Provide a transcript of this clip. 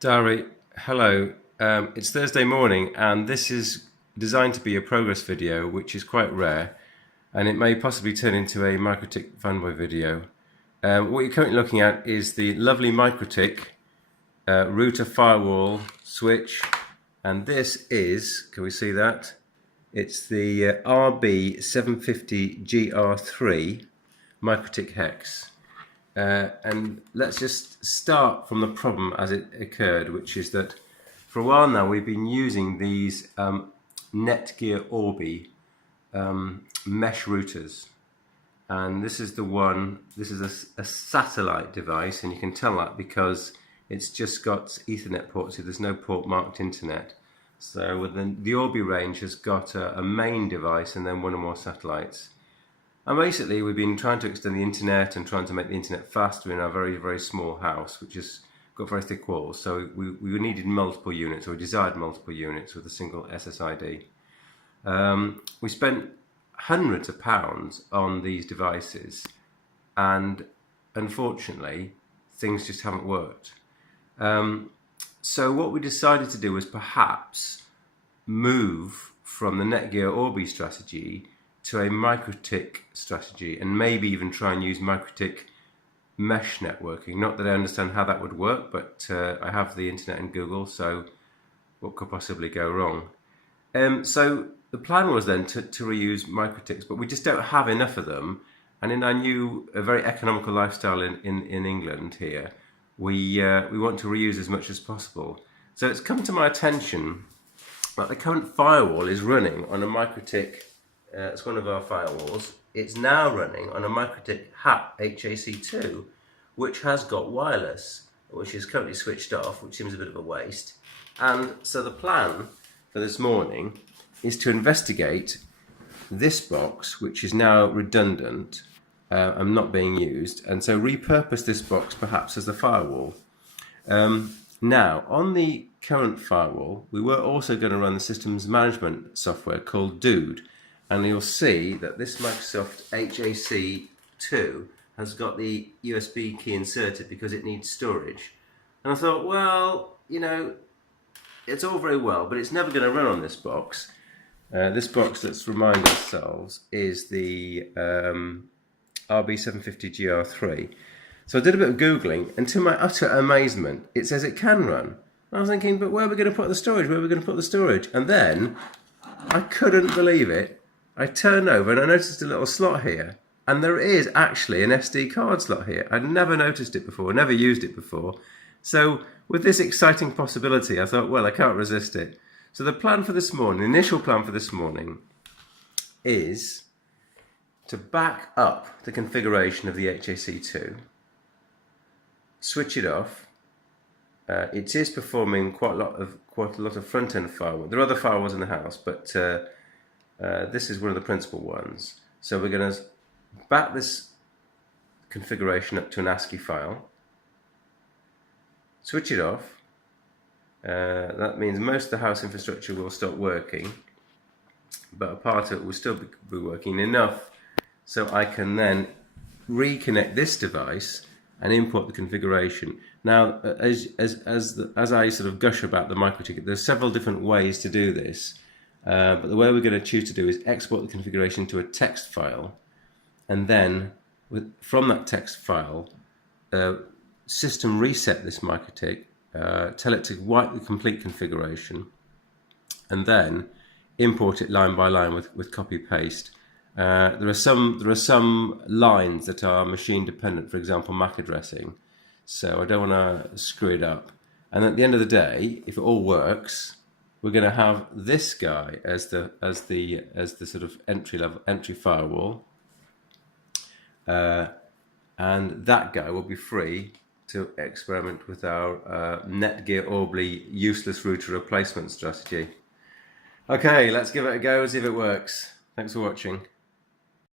Dari, hello. It's Thursday morning, and this is designed to be a progress video, which is quite rare, and it may possibly turn into a Mikrotik fanboy video. What you're currently looking at is the lovely Mikrotik router firewall switch, and this is, can we see that? It's the RB750GR3 Mikrotik hex. And let's just start from the problem as it occurred, which is that for a while now we've been using these Netgear Orbi mesh routers, and this is the one. This is a satellite device, and you can tell that because it's just got Ethernet ports. So there's no port marked internet. So the Orbi range has got a main device and then one or more satellites. And basically we've been trying to extend the internet and trying to make the internet faster in our very, very small house, which has got very thick walls. So we needed multiple units, or we desired multiple units with a single SSID. We spent hundreds of pounds on these devices, and unfortunately things just haven't worked. So what we decided to do was perhaps move from the Netgear Orbi strategy to a Mikrotik strategy, and maybe even try and use Mikrotik mesh networking. Not that I understand how that would work, but I have the internet and Google, so what could possibly go wrong? So the plan was then to reuse Mikrotiks, but we just don't have enough of them. And in our new, very economical lifestyle in England here, we want to reuse as much as possible. So it's come to my attention that the current firewall is running on a Mikrotik. It's one of our firewalls. It's now running on a Mikrotik HAC2, which has got wireless, which is currently switched off, which seems a bit of a waste. And so the plan for this morning is to investigate this box, which is now redundant and not being used, and so repurpose this box perhaps as the firewall. Now, on the current firewall, we were also going to run the systems management software called Dude. And you'll see that this Microsoft HAC2 has got the USB key inserted because it needs storage. And I thought, well, you know, it's all very well, but it's never going to run on this box. This box, let's remind ourselves, is the RB750GR3. So I did a bit of Googling, and to my utter amazement, it says it can run. I was thinking, but where are we going to put the storage? Where are we going to put the storage? And then I couldn't believe it. I turned over and I noticed a little slot here, and there is actually an SD card slot here. I'd never noticed it before, never used it before. So with this exciting possibility, I thought, well, I can't resist it. So the plan for this morning, the initial plan for this morning, is to back up the configuration of the HAC2, switch it off. It is performing quite a lot of front-end firewall. There are other firewalls in the house, but this is one of the principal ones. So we're going to back this configuration up to an ASCII file, switch it off. That means most of the house infrastructure will stop working, but a part of it will still be working enough so I can then reconnect this device and import the configuration. Now, as I sort of gush about the Mikrotik, there's several different ways to do this. But the way we're going to choose to do is export the configuration to a text file, and then from that text file, system reset this Mikrotik, tell it to wipe the complete configuration, and then import it line by line with copy paste. There are some lines that are machine dependent, for example MAC addressing, so I don't want to screw it up. And at the end of the day, if it all works, we're going to have this guy as the sort of entry firewall, and that guy will be free to experiment with our Netgear Orbi useless router replacement strategy. Okay, let's give it a go and see if it works. Thanks for watching.